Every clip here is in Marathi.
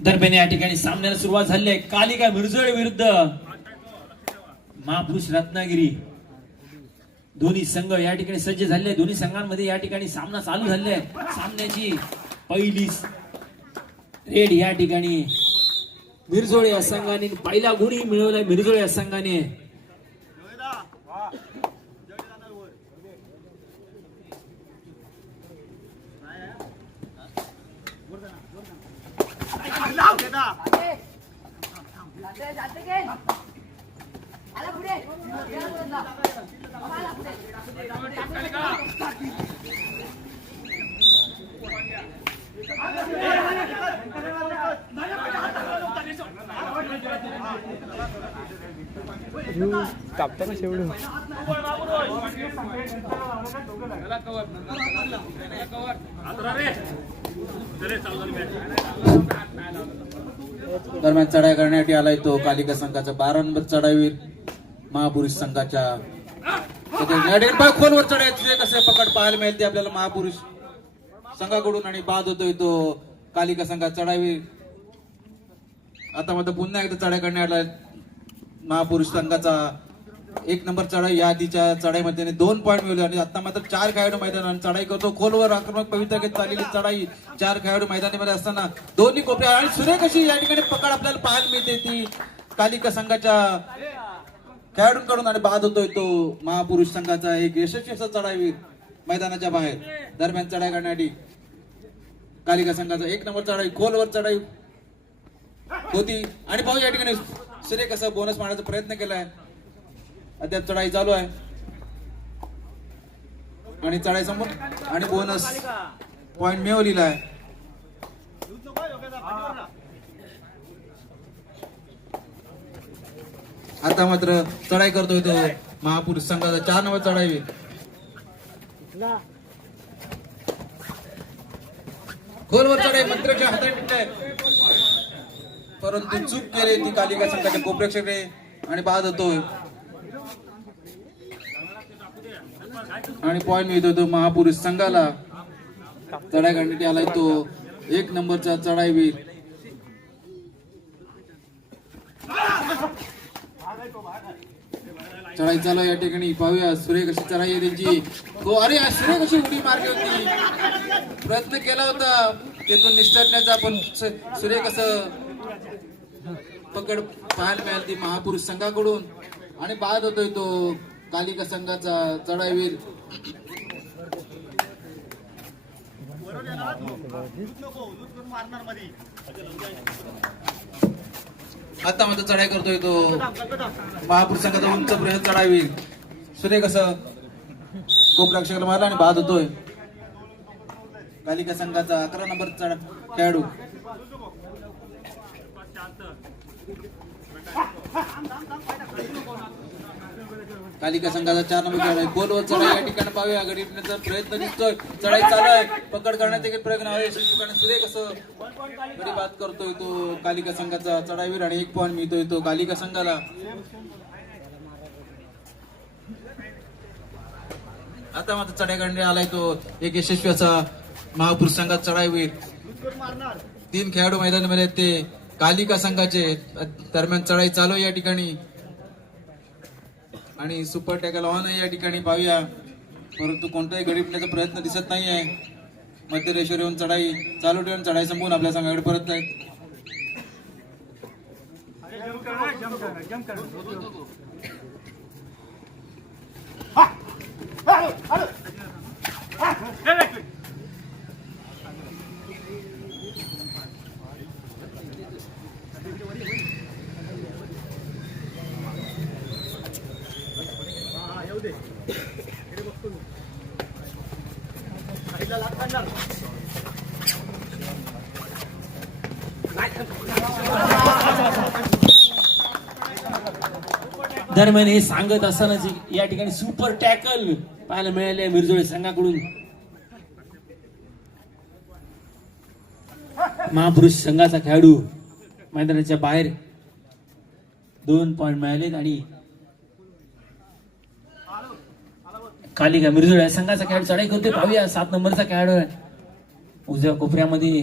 दरम्यान या ठिकाणी सामन्याला सुरुवात झाली आहे. कालिका मिरजोळे विरुद्ध महापुरुष रत्नागिरी. दोन्ही संघ या ठिकाणी सज्ज झाले. दोन्ही संघांमध्ये या ठिकाणी सामना चालू झाले. सामन्याची पहिली रेड या ठिकाणी मिरजोळे या संघाने पहिला गुणी मिळवलाय. मिरजोळे या संघाने कापताना शेवडून दरम्यान चढाई करण्यासाठी आलाय तो कालिका संघाचा 12 नंबर चढाईवीर महापुरुष संघाच्या खोलवर चढायचे कसे पकड पाहायला मिळते आपल्याला महापुरुष संघाकडून आणि बाद होतोय तो कालिका संघाचा चढाईवीर. आता मात्र पुन्हा एकदा चढाई करण्यात आलाय महापुरुष संघाचा 1 नंबर चढाई. या आधीच्या चढाईमध्ये 2 पॉईंट मिळवले आणि आता मात्र 4 खेळाडू मैदानात चढाई करतो. खोलवर आक्रमक पवित्र घेत चाललेली चढाई 4 खेळाडू मैदानामध्ये असताना दोन्ही कोपऱ्या आणि सुरेख अशी या ठिकाणी पकड आपल्याला पाहायला मिळते ती कालिका संघाच्या खेळाडूंकडून आणि बाद होतोय तो महापुरुष संघाचा एक यशस्वी असा चढाईवीर मैदानाच्या बाहेर. दरम्यान चढाई करण्यासाठी कालिका संघाचा 1 नंबर चढाई खोलवर चढाई होती आणि पाहू या ठिकाणी सुरेख असा बोनस मारण्याचा प्रयत्न केलाय. अद्याप चढाई चालू आहे आणि चढाई समोर आणि बोनस पॉइंट मिळवलेला आहे. आता मात्र चढाई करतोय तो महापुरुष संघाचा 4 नंबर चढाई. खोलवर चढाई मंत्र्याच्या हातात टिकलाय परंतु चूक केली ती कालिका संघाच्या गोप्रेक्षकाने आणि बाद होतोय आणि पॉइंट मिळतोय तो महापुरुष संघाला. चढाई करण्यासाठी आलाय तो 1 नंबरचा चढाईवीर. चढाई चालू या ठिकाणी पाहूया सुरेख अशी चढाई आहे त्यांची. अरे सुरेख अशी उडी मारली होती प्रयत्न केला होता तिथून निसटण्याचा पण सुरेख असं पकड पाहायला मिळाली महापुरुष संघाकडून आणि बाद होतोय तो कालिका संघाचा चढाईवीर. आता मात्र चढाई करतोय तो महापुरुष संघाचा उंच बृहत चढाईवीर. सुरेख असं कोपरक्षकाला मारला आणि बाद होतोय कालिका संघाचा 11 नंबर खेळाडू. कालिका संघाचा 4 नंबर खेळाडू गोलवर चढाई या ठिकाणी पाहूया गडीचा प्रयत्न दिसतोय. चढाई चालू आहे पकड करण्याचा एक प्रयत्न आहे. सुरेख असं गडी बाद करतोय तो कालिका संघाचा चढाईवीर आणि 1 पॉइंट मिळतोय तो कालिका संघाला. आता मात्र चढाई करण्यात आलाय तो एक यशस्वी असा महापुरुष संघाचा चढाईवीर. 3 खेळाडू मैदानामध्ये ते कालिका संघाचे. दरम्यान चढाई चालू या ठिकाणी आणि सुपर टॅकल ऑन आहे या ठिकाणी पाहूया परंतु कोणताही गडी प्रयत्न दिसत नाहीये. मध्य रेषेवर येऊन चढाई चालू ठेवून चढाई संपवून आपल्या संघाकडे परत आहेत. दरम्यान हे सांगत असतानाच या ठिकाणी सुपर टॅकल पाहायला मिळाले मिरजोळे संघाकडून. महापुरुष संघाचा खेळाडू मैदानाच्या बाहेर 2 पॉइंट मिळालेत आणि कालिका मिरजुळ या संघाचा खेळाडू चढाई करतोय. पाहूया 7 नंबरचा खेळाडू आहे. उजव्या कोपऱ्यामध्ये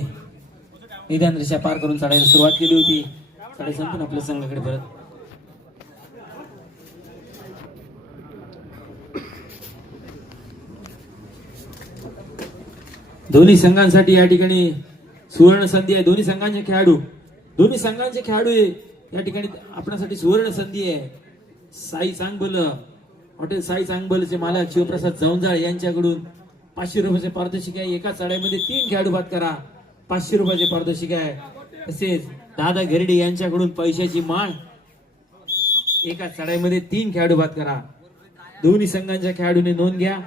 निदान रेषा पार करून चढायला सुरुवात केली होती. चढाई संपून आपल्या संघाकडे परत. दोन्ही संघांसाठी या ठिकाणी सुवर्ण संधी आहे. दोन्ही संघांचे खेळाडू या ठिकाणी आपल्यासाठी सुवर्ण संधी आहे. साई चांगबल हॉटेल साई चांगबलचे मालक शिवप्रसाद जवंजाळ यांच्याकडून 500 रुपयाचे पारितोषिक आहे. एका चढाईमध्ये 3 खेळाडू बाद करा, 500 रुपयाचे पारितोषिक आहे. तसेच दादा घेरडे यांच्याकडून पैशाची माळ, एका चढाईमध्ये 3 खेळाडू बाद करा. दोन्ही संघांच्या खेळाडूंनी नोंद घ्या.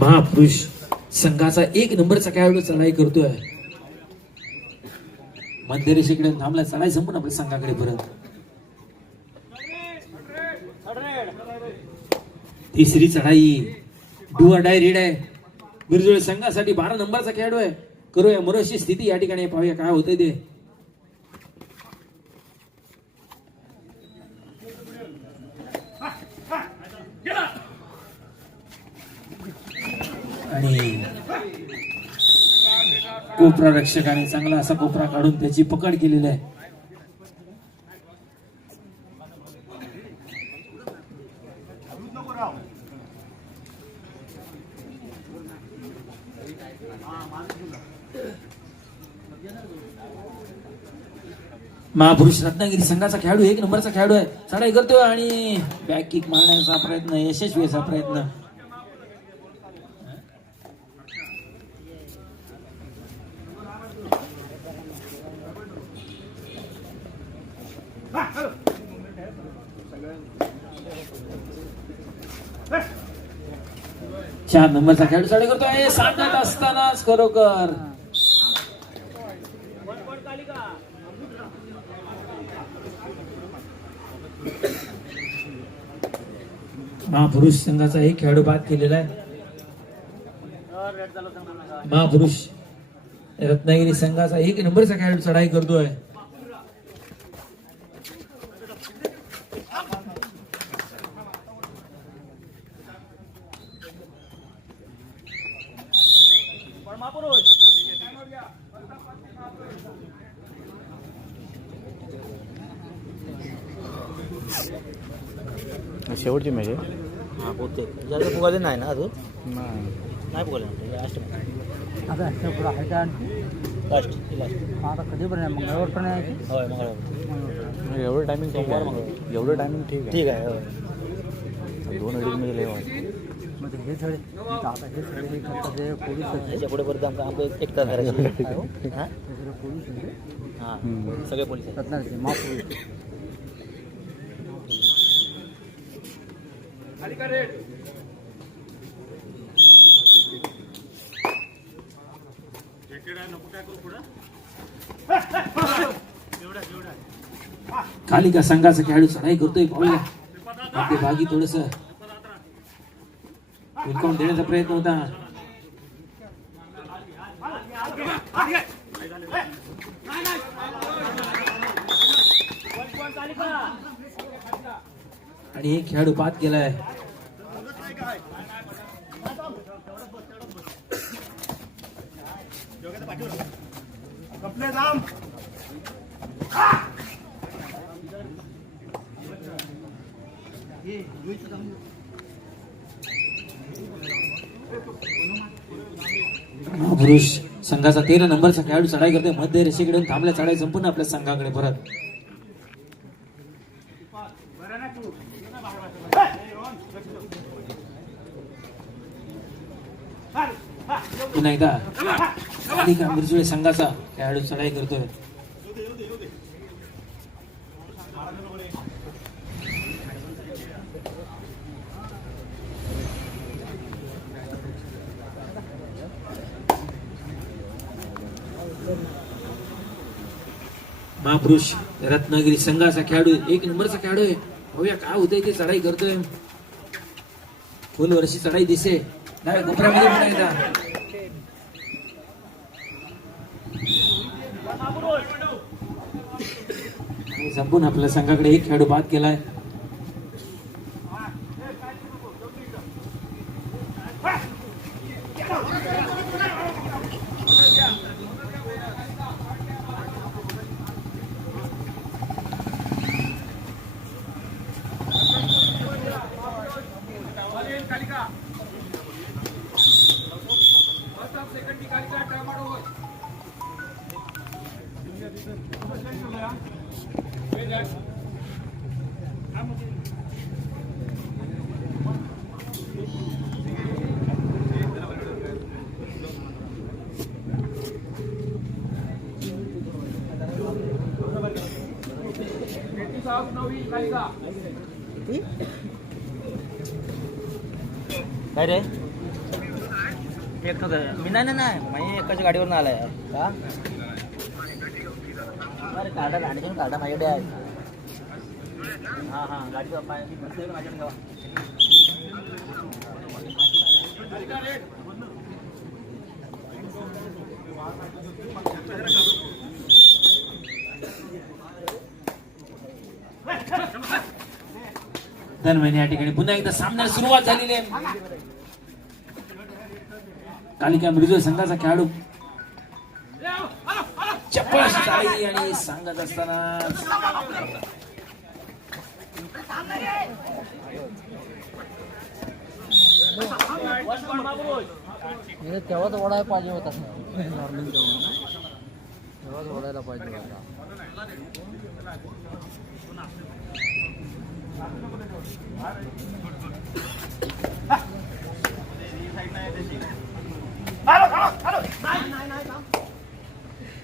महापुरुष संघाचा 1 नंबरचा खेळाडू चढाई करतोय. मध्य रेषेकडे थांबला. चढाई संपून आपल्या संघाकडे परत. तिसरी चढाई डू अडाय रेड आहे. बिरजुळे संघासाठी 12 नंबरचा खेळाडू आहे. करूया मरोशी स्थिती या ठिकाणी. पाहूया काय होतंय ते. आणि कोपरा रक्षकाने चांगला असा कोपरा काढून त्याची पकड केलेली आहे. महापुरुष रत्नागिरी संघाचा खेळाडू 1 नंबरचा खेळाडू आहे. चढाई करतोय आणि बॅक किक मारण्याचा प्रयत्न, यशस्वी असा प्रयत्न. चार नंबरचा खेळाडू चढाई करतोय. सांगत असतानाच खरोखर महापुरुष संघाचा 1 खेळाडू बाद केलेला आहे. महापुरुष रत्नागिरी संघाचा 1 नंबरचा खेळाडू चढाई करतोय. शेवटची मॅच आहे. हां बहुतेक जास्त फुगाले नाही ना अजून. नाही फुगाले लास्ट आता पुढं आहे का लास्ट आता कधीपर्यंत मंगळवार पण आहे. होय मंगळवार. एवढं टायमिंग ठीक आहे. एवढं टायमिंग ठीक आहे. ठीक आहे होय. 2 अडीचमध्ये लय वाजले. म्हणजे हे सगळे आता हे सगळे हे करतात ते पोलीस आहेत. याच्या पुढे परत आमचं 1 तास करायचं. हां हे सगळे पोलीस आहेत. हां सगळे पोलीस आहेत. रत्नागिरी महापुरुष कालिका संघाचा खेळाडू चढाई करतोय. पाहूया मध्यभागी थोडस विल्कावून देण्याचा प्रयत्न होता. आणि 1 खेळाडू बाद केलाय. महापुरुष संघाचा 13 नंबरचा खेळाडू चढाई करतोय. मध्य रेषेकडे थांबल्या. चढाई संपूर्ण आपल्या संघाकडे परत. पुन्हा एकदा कालिका मिरजुळे संघाचा खेळाडू चढाई करतोय. महापुरुष रत्नागिरी संघाचा खेळाडू 1 नंबरचा खेळाडू आहे. बघूया काय होतंय ते. चढाई करतोय. फुल वर्षी चढाई दिसे. नाही कोपऱ्यामध्ये पुन्हा एकदा संपून आपल्या संघाकडे एक खेळाडू बाद केलाय. काय रे एकटाच आहे मी. नाही मी एकाच्या गाडीवर आलाय का. अरे काढा गाडीतून काढा माझ्याकडे आहे. हां गाडी माझ्याकडे ठेवा. दरम्यान या ठिकाणी पुन्हा एकदा सामन्याला सुरुवात झालेली आहे. कालिका मृदुल संघाचा खेळाडू चप्पल अशी टाळी आणि सांगत असताना तेव्हाच ओढायला पाहिजे होता नॉर्मल तेव्हाच ओढायला पाहिजे होता.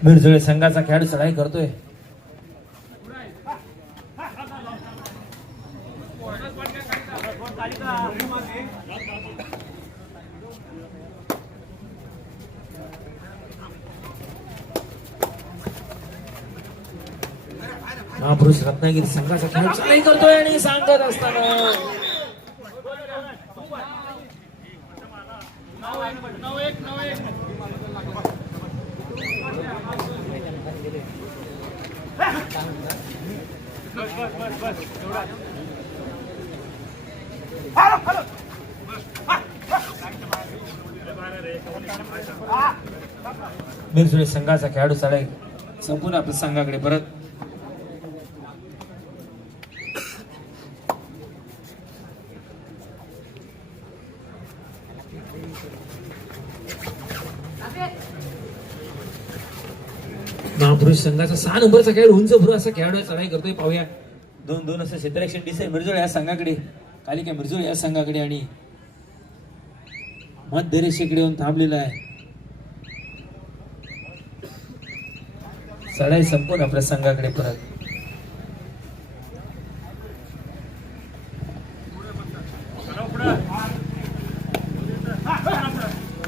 मिरजुळे संघाचा खेळाडू चढाई करतोय. महापुरुष रत्नागिरी संघाचा खेळाडू चढाई करतोय आणि सांगत असताना मिरजुळे संघाचा खेळाडू चढाई संपूर्ण आपल्या संघाकडे परत. महापुरुष संघाचा 6 नंबरचा खेळाडू उंच भरू असा खेळाडू चढाई करतोय. पाहूया 2-2 असं क्षेत्ररक्षण दिसेल मिरजुळे या संघाकडे. कालिका मिरजुळे या संघाकडे आणि मध्य रेषेकडे येऊन थांबलेला आहे. चढाई संपूर्ण आपल्या संघाकडे परत.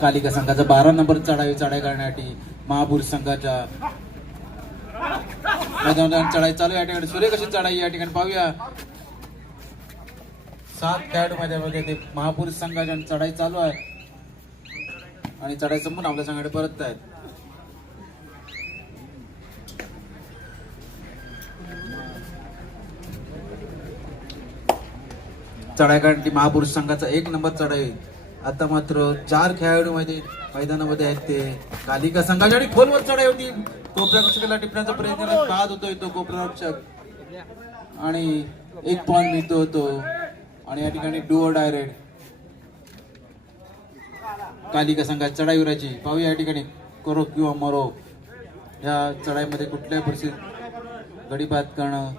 कालिका संघाचा 12 नंबर चढाई करण्यासाठी महापुरुष संघाच्या मैदानात चढाई चालू या ठिकाणी. सूर्य कशी चढाई या ठिकाणी पाहूया. 7 खेळाडू मैदानामध्ये ते महापुरुष संघाच्या चढाई चालू आहे आणि चढाई संपून आपल्या संघाकडे परत आहेत. चढाई करण्यासाठी महापुरुष संघाचा 1 नंबर चढाई. आता मात्र 4 खेळाडू मैदानामध्ये आहेत ते कालिका संघाच्या आणि खोलवर चढाई होती. कोपऱ्याला टिपण्याचा प्रयत्न बाद होतोय तो कोपऱ्यारक्षक आणि 1 पॉइंट मिळतो होतो आणि या ठिकाणी डुओ डायरेक्ट कालिका संघात चढाईवराची. पाहूया या ठिकाणी करो किंवा मरो या चढाईमध्ये कुठल्याही परिस्थितीत गडीपात करणं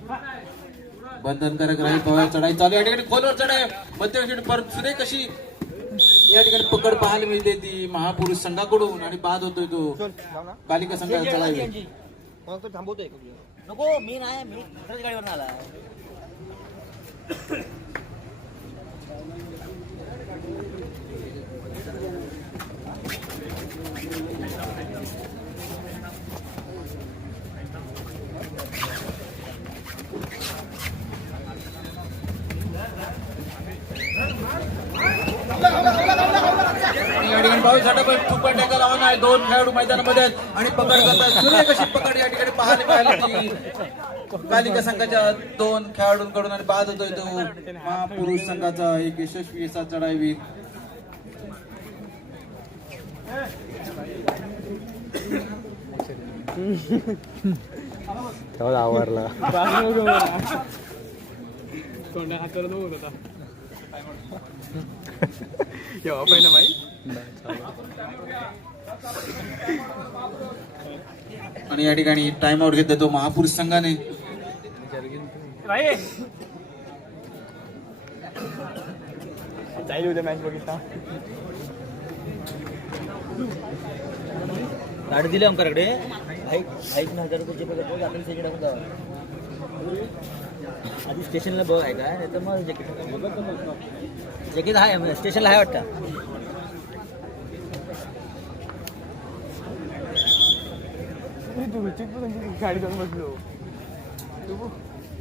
बंधनकारक राहील. पाहूया चढाई चालू या ठिकाणी खोलवर चढाई मध्य परत सुरे कशी या ठिकाणी पकड पाहायला मिळते ती महापुरुष संघाकडून आणि बाद होतोय तो कालिका संघाचा चढाई. थांबवतोय नको मी नाही मी दुसऱ्याच गाडीवर आला. ठिकाणी 22 झटापट सुपर टॅकल लावून आहे. 2 खेळाडू मैदानामध्ये आहेत आणि पकड करतात. सुरेख अशी पकड या ठिकाणी पाहायला कालिका संघाच्या 2 खेळाडूंकडून आणि बाद होतोय तो महापुरुष संघाचा एक यशस्वी असा चढाईवीर. तेव्हा आवरला. आणि या ठिकाणी टाइम आउट घेतला तो महापुरुष संघाने. गाडी दिली आमच्याकडे 5,000 रुपयाचे पगार आपण त्याची टाकून जाऊ. आधी स्टेशनला बघ आहे का नाही तर मग जॅकेट आहे स्टेशनला आहे वाटतं.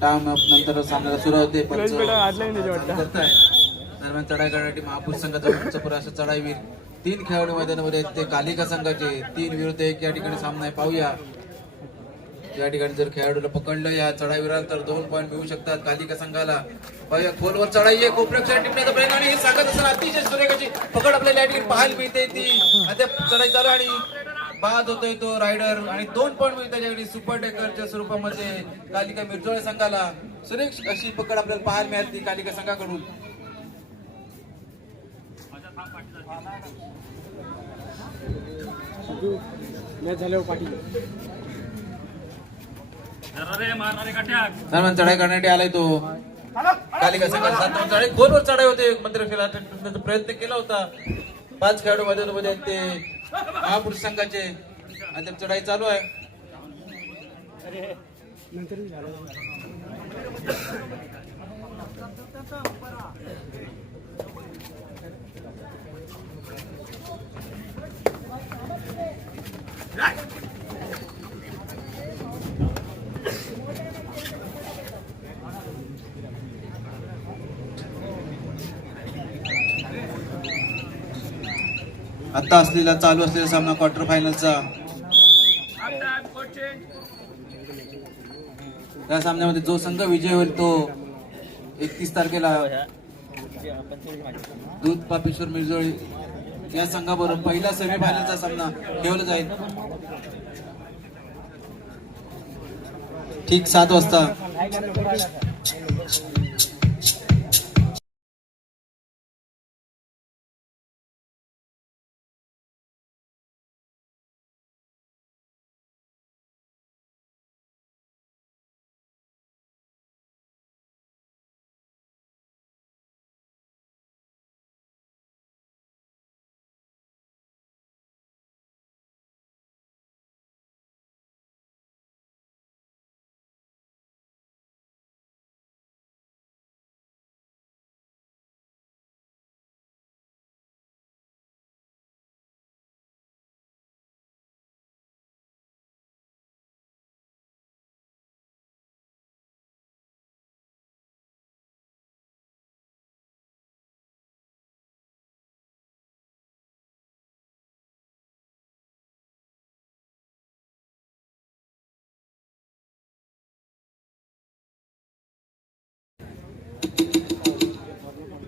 टाइम नंतर सामन्याला सुरू होते. दरम्यान चढाई करण्यासाठी महापुरुष संघाचा उंच पुराचा चढाईवीर 3 खेळाडू मैदानामध्ये आहेत. ते कालिका संघाचे 3 विरुद्ध 1 या ठिकाणी सामना आहे. पाहूया या ठिकाणी जर खेळाडूला पकडलं या चढाईवीराला तर 2 पॉईंट मिळू शकतात कालिका संघाला. पाहूया खोलवर चढाई आहे. कोपऱ्याच्या टिपण्याचा प्रयत्न आणि हे सांगत असताना अतिशय सुरेखाची पकड आपल्याला या ठिकाणी पाहायला मिळते. ती अद्याप चढाई चालू आणि बाद होतोय तो रायडर आणि 2 पॉईंट मिळतात त्याच्याकडे सुपर टेकरच्या स्वरूपामध्ये कालिका मिरजोळे संघाला. सुरेख अशी पकड आपल्याला पाहायला मिळाली कालिका संघाकडून. दरम्यान चढाई करण्यासाठी आलाय तो कालिका संघाचा चढाई खोलवर चढाई होते. मंत्र प्रयत्न केला होता. 5 खेळाडू मैदानामध्ये ते महापुरुष संघाचे अद्याप चढाई चालू आहे. आता चालू असलेला सामना क्वार्टर फायनलचा. या सामन्यामध्ये जो संघ विजय होईल तो 31 तारखेला दूध पापेश्वर मिरजोळी या संघाबरोबर पहिला सेमीफायनलचा सामना ठेवला जाईल. ठीक 7 वाजता.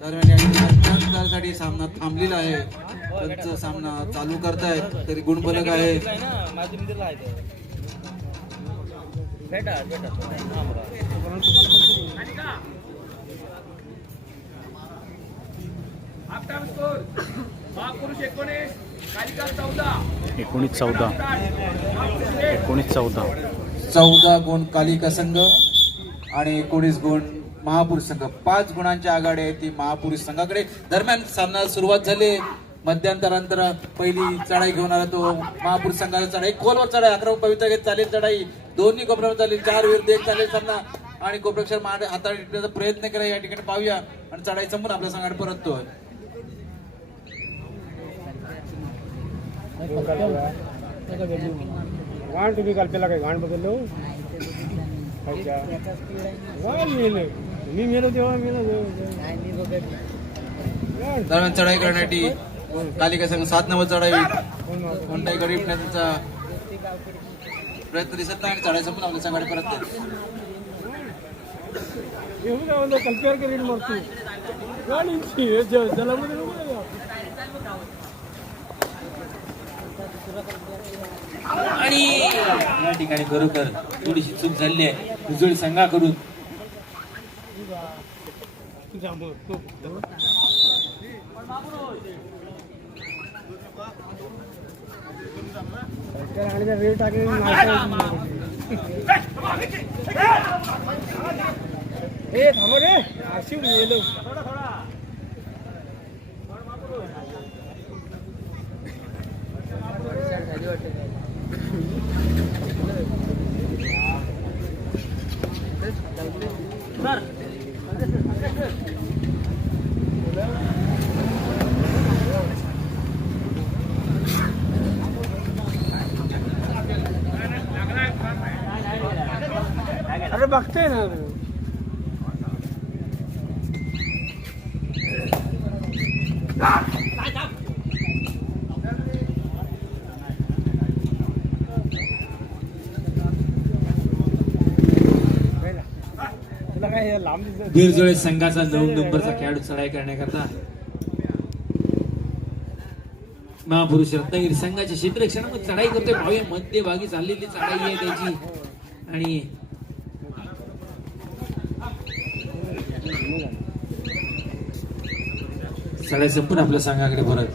दरम्यान या ठिकाणी सामना थांबलेला आहे. त्यांचा सामना चालू करतायत तरी गुणफलक आहे. महापुरुष 19 कालिका 14. 14 गुण कालिका संघ आणि 19 गुण महापुरुष संघ. 5 गुणांच्या आघाडी आहे ती महापुरुष संघाकडे. दरम्यान सामना सुरुवात झाली. मध्यंतरानंतर पहिली चढाई घेऊन आला तो महापुरुष संघाला. चढाई खोलवर चढाई 11 पवित्र घेत चालेल चढाई. दोन्ही कोपऱ्यावर चालेल. 4 विरुद्ध 1 चालेल सामना आणि कोपरेक्षर हाताळी टिपण्याचा प्रयत्न केला या ठिकाणी. पाहूया आणि चढाई संपून आपल्या संघाकडे परततोय. वाण तुम्ही कल्पेला काय घाण बदललो मी मेलो तेव्हा दरम्यान चढाई करण्यासाठी कालिका संघ 7 नंबर चढावी कोणताही गरीब त्यांचा प्रयत्न दिसत नाही आणि चढाई संपून आपल्या संघाने परत आणि या ठिकाणी बरोबर थोडीशी चूक झाली आहे उजळ संघाकडून. अरे बघते ना बिरजोळे संघाचा 9 नंबरचा खेळाडू चढाई करण्याकरता महापुरुष रत्नागिरी संघाच्या क्षेत्ररक्षणामध्ये चढाई करतोय. पाहूया मध्यभागी चाललेली चढाई आहे त्याची आणि चढाई संपून आपल्या संघाकडे परत.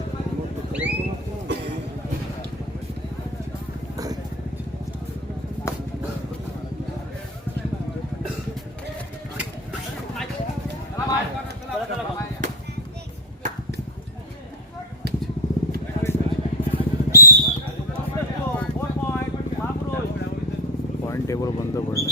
पॉईंट टेबल बंद पडलं.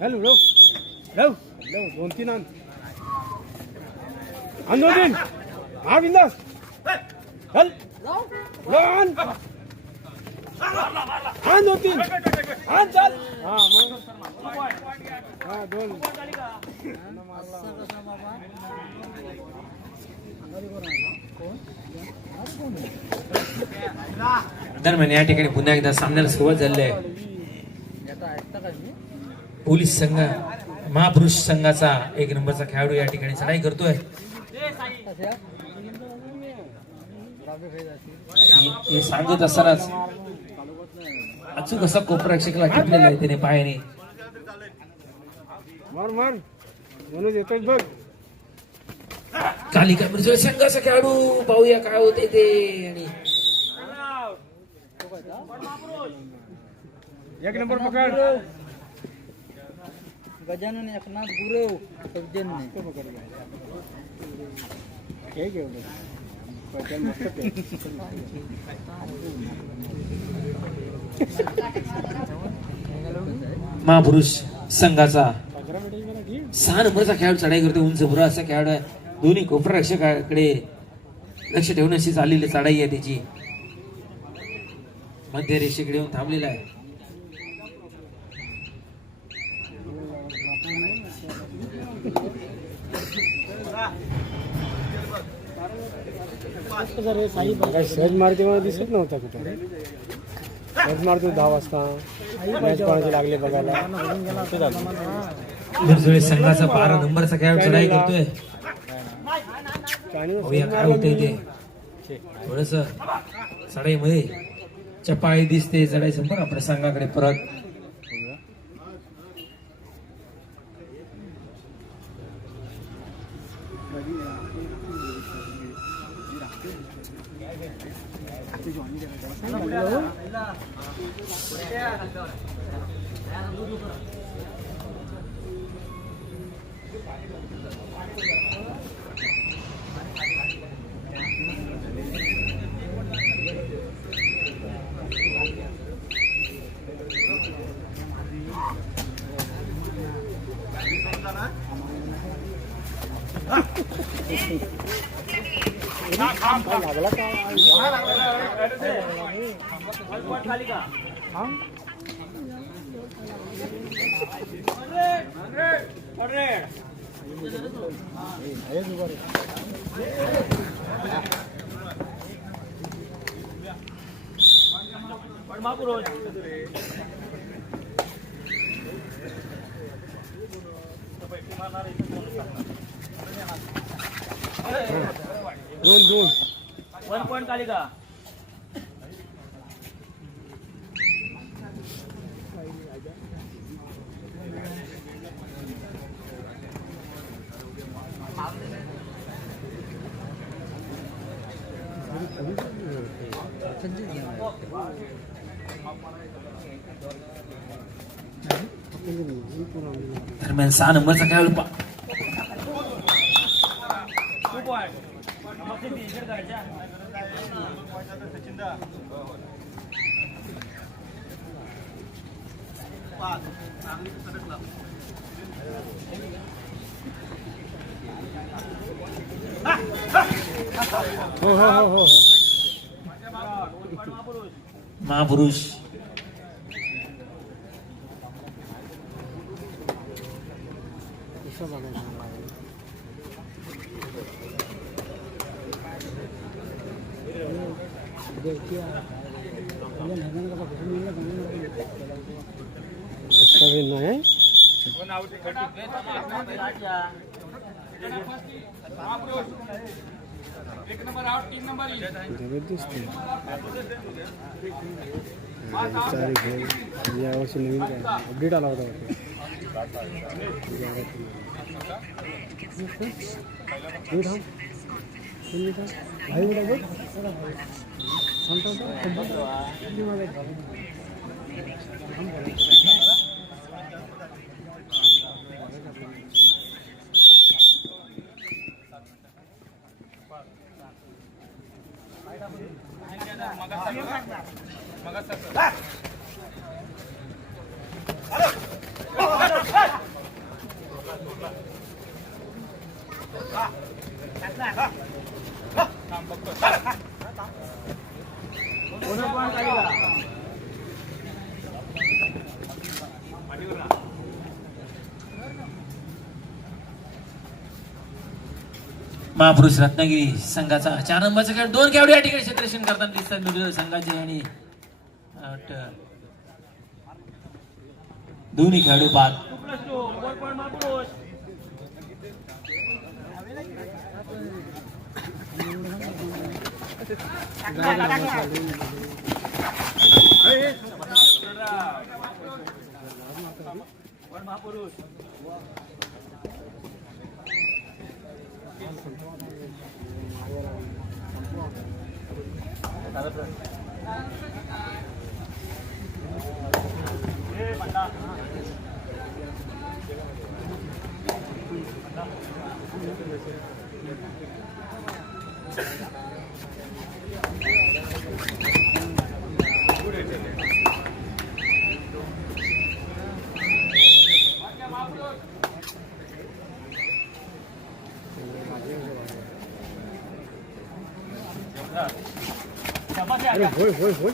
हॅलो लो लो लो 2-3 आण 2-3 हा बिंदास चल आण 2-3 आण चल हा मग हा 2 दरम्यान या ठिकाणी पुन्हा एकदा सामन्याला सुरुवात झाली आहे. पोलीस संघ महापुरुष संघाचा 1 नंबरचा खेळाडू या ठिकाणी चढाई करतोय. हे सांगत असतानाच अचूक असा कोपरक्षकाला टिपलेला आहे त्याने पायाने. मार मार म्हणून येतोय बघ. कालिका बिरजोळे संघाचा खेळाडू पाहूया काय होते ते. आणि 1 नंबर पकड गजानन एकनाथ गुरव सौजन्य महापुरुष संघाचा 6 नंबरचा खेळाडू चढाई करतो. उंच बुरा असा खेळाडू आहे. दोन्ही कोपरक्षकाकडे लक्ष ठेवण्याची चाललेली चढाई आहे त्याची. मध्य रेषेकडे येऊन थांबलेला आहे. सहज मारते मला दिसत नव्हता कुठे. सहज मारतो 10 वाजता मॅच कोणाचे लागले बघायला. बिरजोळे संघाचा 12 नंबरचा खेळाडू चढाई करतोय. काय होतंय ते थोडस चढाईमध्ये चपाळी दिसते. चढाई संपून आपल्या संघाकडे परत. लागला का दोन दोन 1 पॉइंट कालिका. दरम्यान 6 नंबरचा खेळाडू 2 पॉइंट. हो हो हो हो महापुरुष कसं बघायचं नाही जबरदस्त यावर्षी नवीन काय अपडेट आला होता महापुरुष रत्नागिरी संघाचा 4 नंबरचा खेळ 2 खेळाडू या ठिकाणी क्षेत्ररक्षण करताना दिसतात मिरज संघाचे आणि दोन्ही खेळाडू बाद. अरे होय होय होय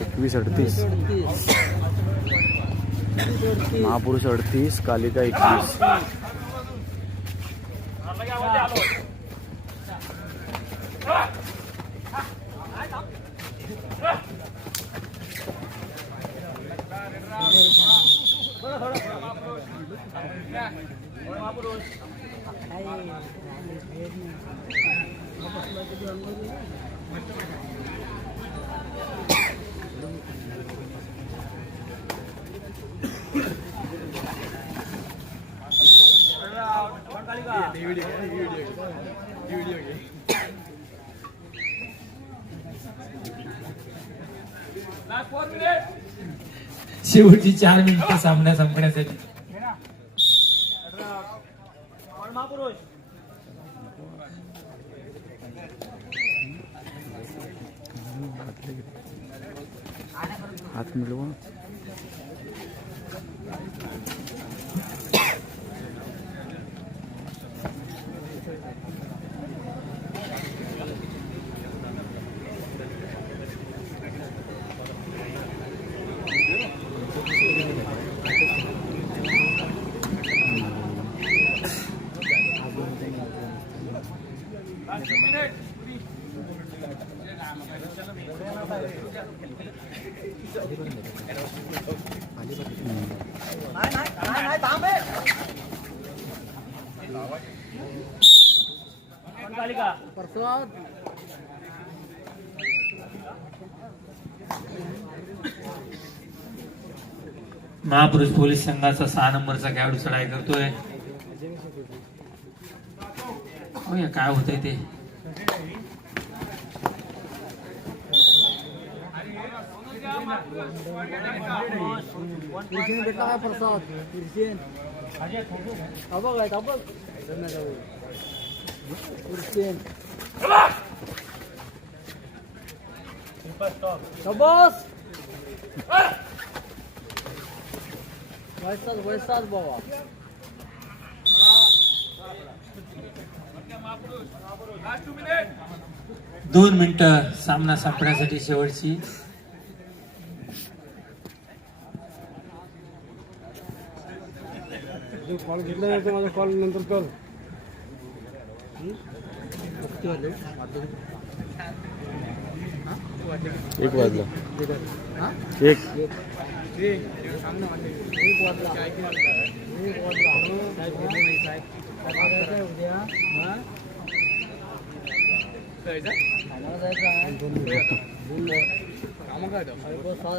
एकवीस 38 महापुरुष 38 कालिका 21. शेवटची 4 मिनिटं सामना संपण्यासाठी. हात मिळवा. महापुरुष पोलीस संघाचा 6 नंबरचा खेळाडू चढाई करतोय. काय होतंय ते. भेटला काय प्रसाद बस वैसाच बाबा. 2 मिनिटं सामना संपण्यासाठी शेवटची. कॉल घेतला नाही तर माझा कॉल नंतर कर. एक वाजला.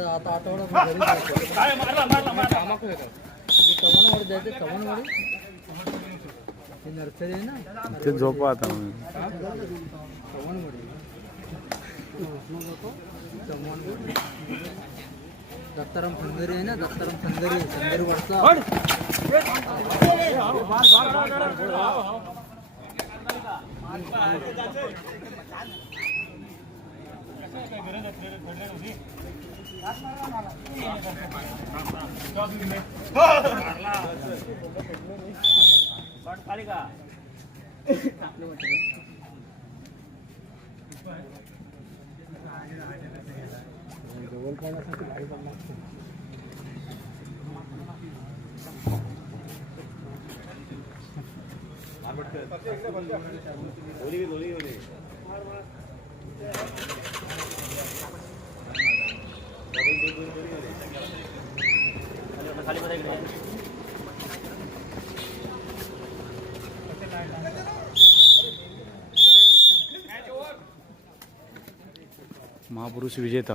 आता आठवडा चव्हाणवाडी जायचं. चव्हाणवाडी नर्सरी आहे ना ते झोपा आता. चव्हाणवाडी दत्ताराम खंदरी आहे ना. दत्ताराम खंदरी वरचा. जवळ पाहण्यासाठी गाडी पण लागते. महापुरुष विजेता.